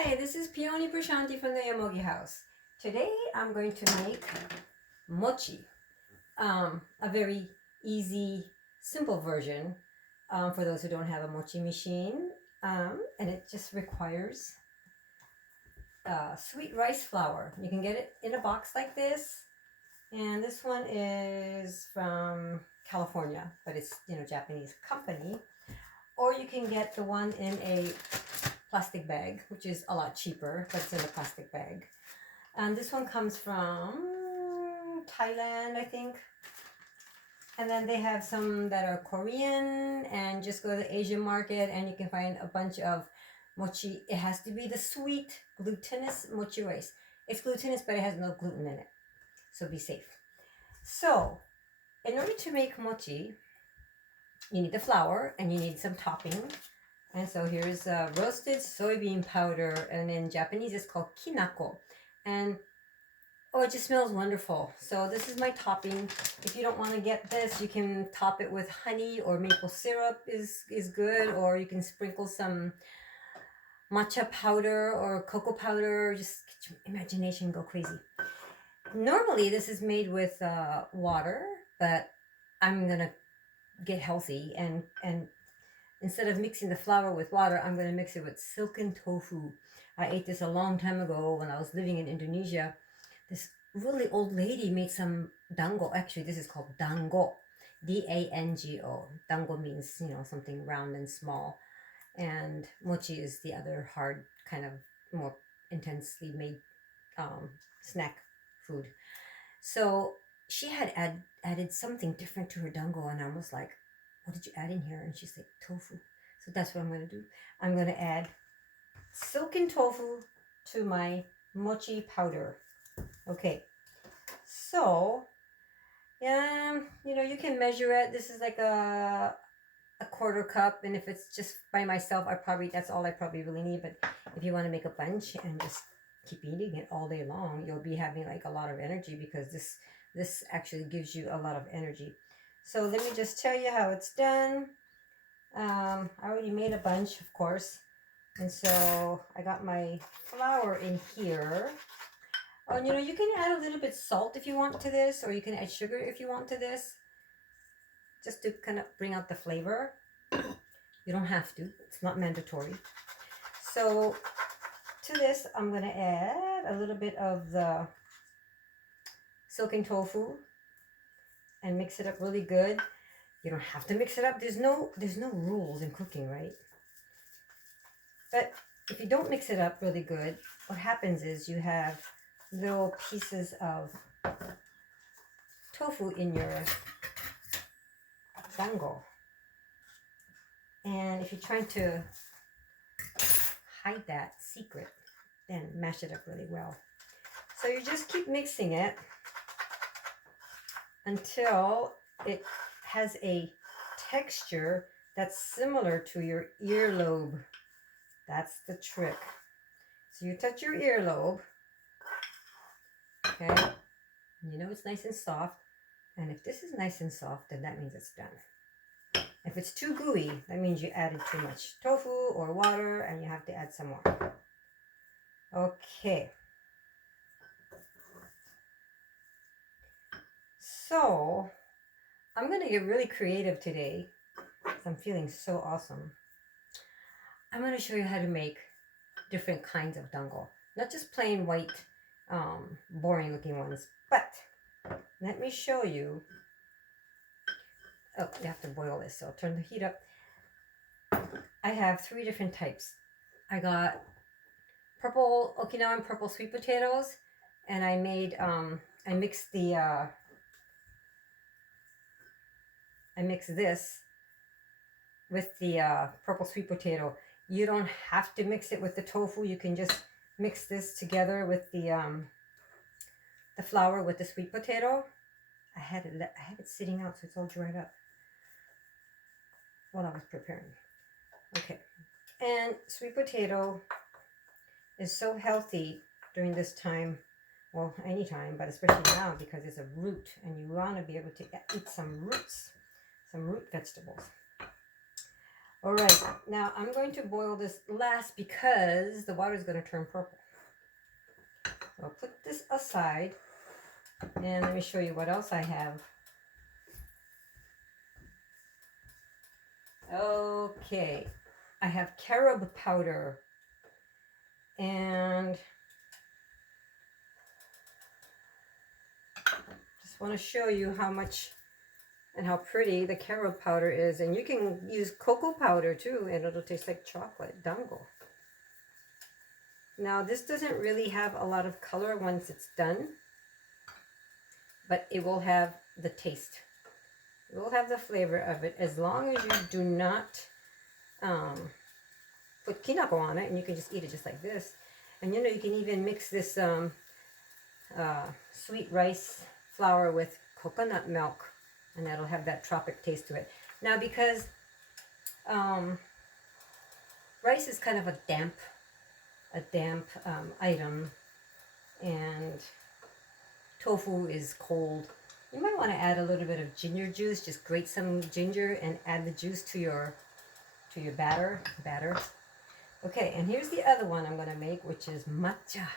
Hi, this is Peony Prashanti from the Yomogi House. Today I'm going to make mochi, a very easy, simple version for those who don't have a mochi machine. And it just requires sweet rice flour. You can get it in a box like this. And this one is from California, but it's Japanese company. Or you can get the one in a plastic bag, which is a lot cheaper, but it's in a plastic bag. And this one comes from Thailand, I think. And then they have some that are Korean, and just go to the Asian market and you can find a bunch of mochi. It has to be the sweet glutinous mochi rice. It's glutinous, but it has no gluten in it. So be safe. So in order to make mochi, you need the flour and you need some topping. And so here's roasted soybean powder, and in Japanese it's called kinako. And oh, it just smells wonderful. So this is my topping. If you don't want to get this, you can top it with honey or maple syrup is good, or you can sprinkle some matcha powder or cocoa powder. Just get your imagination go crazy. Normally this is made with water, but I'm gonna get healthy and instead of mixing the flour with water, I'm going to mix it with silken tofu. I ate this a long time ago when I was living in Indonesia. This really old lady made some dango. Actually, this is called dango. Dango. Dango means, something round and small. And mochi is the other hard, kind of more intensely made snack food. So she had added something different to her dango, and I was like, what did you add in here? And she's like, tofu. So that's what I'm going to do. I'm going to add silken tofu to my mochi powder. Okay. So, you can measure it. This is like a quarter cup. And if it's just by myself, that's all I probably really need. But if you want to make a bunch and just keep eating it all day long, you'll be having like a lot of energy, because this actually gives you a lot of energy. So let me just tell you how it's done. I already made a bunch, of course. And so I got my flour in here. Oh, you can add a little bit salt if you want to this, or you can add sugar if you want to this, just to kind of bring out the flavor. You don't have to. It's not mandatory. So to this, I'm going to add a little bit of the silken tofu and mix it up really good. You don't have to mix it up. There's no rules in cooking, right? But if you don't mix it up really good, what happens is you have little pieces of tofu in your dango. And if you're trying to hide that secret, then mash it up really well. So you just keep mixing it until it has a texture that's similar to your earlobe. That's the trick. So you touch your earlobe, okay? It's nice and soft. And if this is nice and soft, then that means it's done. If it's too gooey, that means you added too much tofu or water and you have to add some more. Okay. So I'm going to get really creative today, because I'm feeling so awesome. I'm going to show you how to make different kinds of dango. Not just plain white, boring looking ones, but let me show you. Oh, you have to boil this, so I'll turn the heat up. I have 3 different types. I got Okinawan purple sweet potatoes, and I made, I mixed this with the purple sweet potato. You don't have to mix it with the tofu. You can just mix this together with the flour with the sweet potato. I had it sitting out, so it's all dried up while I was preparing. Okay, and sweet potato is so healthy during this time. Well, anytime, but especially now, because it's a root, and you want to be able to eat some root vegetables. All right, now I'm going to boil this last because the water is going to turn purple. So I'll put this aside and let me show you what else I have. Okay, I have carob powder and just want to show you how much and how pretty the carob powder is. And you can use cocoa powder too and it'll taste like chocolate, dango. Now this doesn't really have a lot of color once it's done, but it will have the taste. It will have the flavor of it as long as you do not put kinako on it, and you can just eat it just like this. And you know, you can even mix this sweet rice flour with coconut milk, and that'll have that tropic taste to it. Now, because rice is kind of a damp item, and tofu is cold, you might want to add a little bit of ginger juice. Just grate some ginger and add the juice to your batter. Okay, and here's the other one I'm going to make, which is matcha.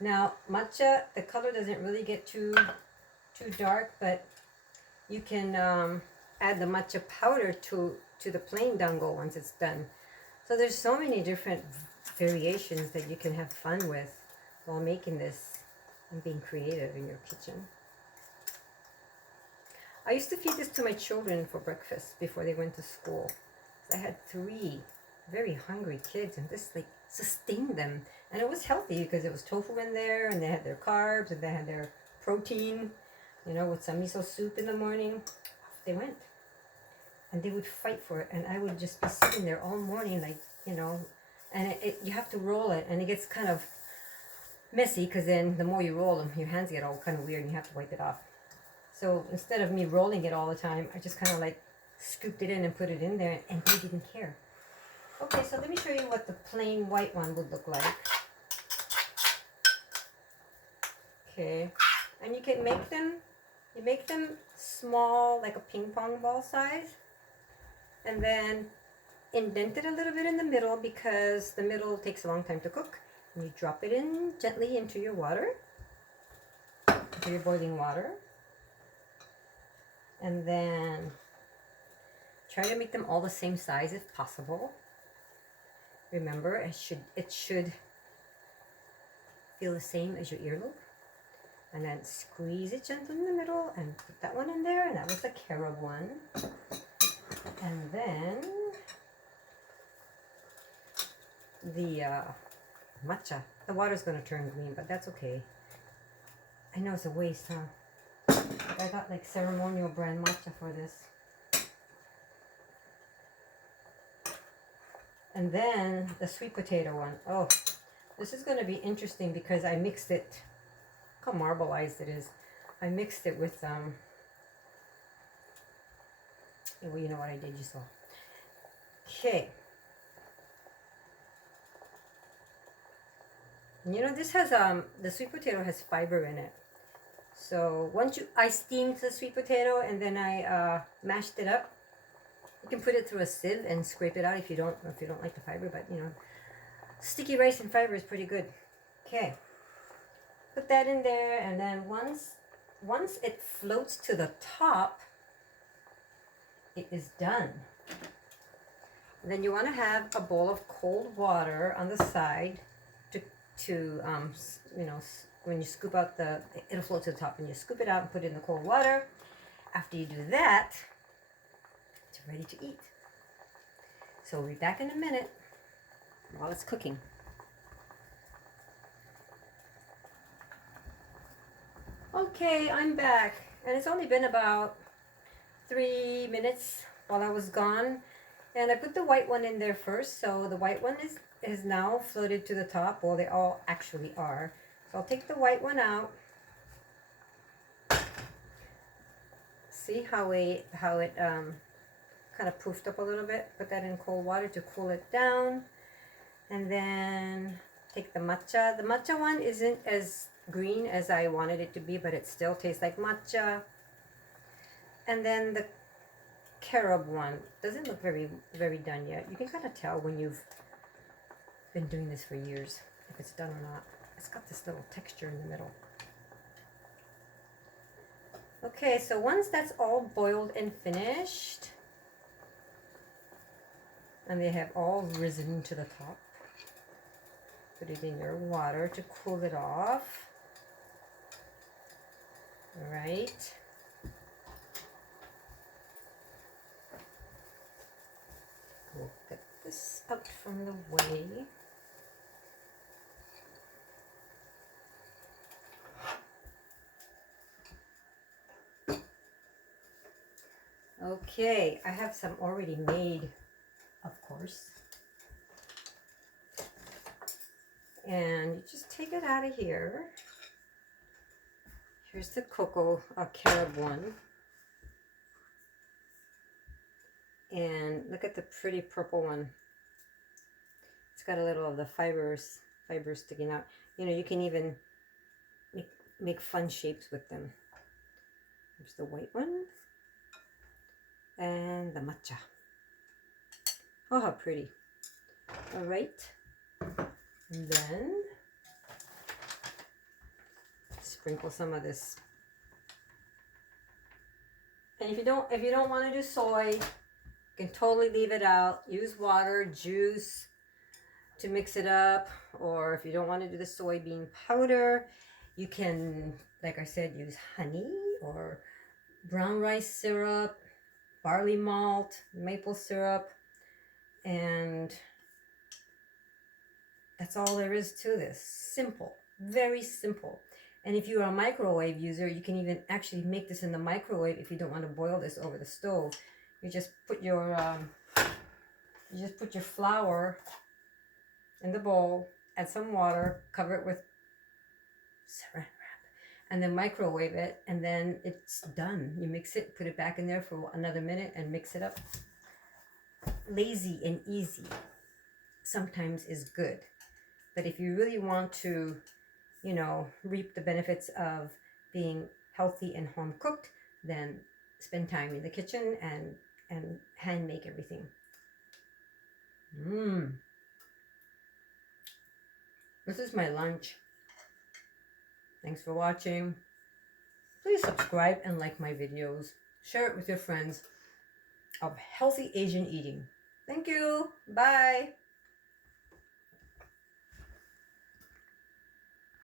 Now, matcha, the color doesn't really get too dark, but you can add the matcha powder to the plain dango once it's done. So there's so many different variations that you can have fun with while making this and being creative in your kitchen. I used to feed this to my children for breakfast before they went to school. I had 3 very hungry kids, and this like sustained them, and it was healthy because it was tofu in there, and they had their carbs, and they had their protein, you know, with some miso soup in the morning. Off they went, and they would fight for it, and I would just be sitting there all morning, like, you know, and you have to roll it, and it gets kind of messy because then the more you roll them, your hands get all kind of weird, and you have to wipe it off. So instead of me rolling it all the time, I just kind of like scooped it in and put it in there, and they didn't care. Okay, so let me show you what the plain white one would look like. Okay, and you can make them, small, like a ping pong ball size, and then indent it a little bit in the middle because the middle takes a long time to cook. And you drop it in gently into your water, into your boiling water, and then try to make them all the same size if possible. Remember, it should feel the same as your earlobe. And then squeeze it gently in the middle and put that one in there. And that was the carob one. And then the matcha. The water's going to turn green, but that's okay. I know it's a waste, huh? But I got like ceremonial brand matcha for this. And then the sweet potato one. Oh, this is going to be interesting because I mixed it. Look how marbleized it is. I mixed it with well, you know what I did, you saw. Okay. And you know, this has the sweet potato has fiber in it. So I steamed the sweet potato and then I mashed it up. You can put it through a sieve and scrape it out if you don't like the fiber, but you know, sticky rice and fiber is pretty good. Okay, put that in there, and then once it floats to the top, it is done. And then you want to have a bowl of cold water on the side to you know, when you scoop out it'll float to the top, and you scoop it out and put it in the cold water. After you do that, it's ready to eat. So we'll be back in a minute while it's cooking. Okay, I'm back, and it's only been about 3 minutes while I was gone, and I put the white one in there first. So the white one is now floated to the top. Well, they all actually are. So I'll take the white one out. See how it kind of poofed up a little bit. Put that in cold water to cool it down, and then take the matcha. The matcha one isn't as green as I wanted it to be, but it still tastes like matcha. And then carob one. Doesn't look very done yet. You can kind of tell when you've been doing this for years if it's done or not. It's got this little texture in the middle. Okay, so once that's all boiled and finished, and they have all risen to the top, put it in your water to cool it off. All right. We'll get this out from the way. Okay, I have some already made, of course. And you just take it out of here. Here's the cocoa carob one. And look at the pretty purple one. It's got a little of the fibers sticking out. You know, you can even make fun shapes with them. There's the white one. And the matcha. Oh, how pretty. All right. And then sprinkle some of this. And if you don't want to do soy, you can totally leave it out. Use water, juice to mix it up. Or if you don't want to do the soybean powder, you can, like I said, use honey or brown rice syrup, barley malt, maple syrup, and that's all there is to this. Simple, very simple. And if you're a microwave user, you can even actually make this in the microwave if you don't want to boil this over the stove. You just put your flour in the bowl, add some water, cover it with saran wrap, and then microwave it, and then it's done. You mix it, put it back in there for another minute and mix it up. Lazy and easy sometimes is good. But if you really want to, you know, reap the benefits of being healthy and home cooked, then spend time in the kitchen and hand make everything. This is my lunch. Thanks for watching. Please subscribe and like my videos. Share it with your friends of healthy Asian eating. Thank you. Bye.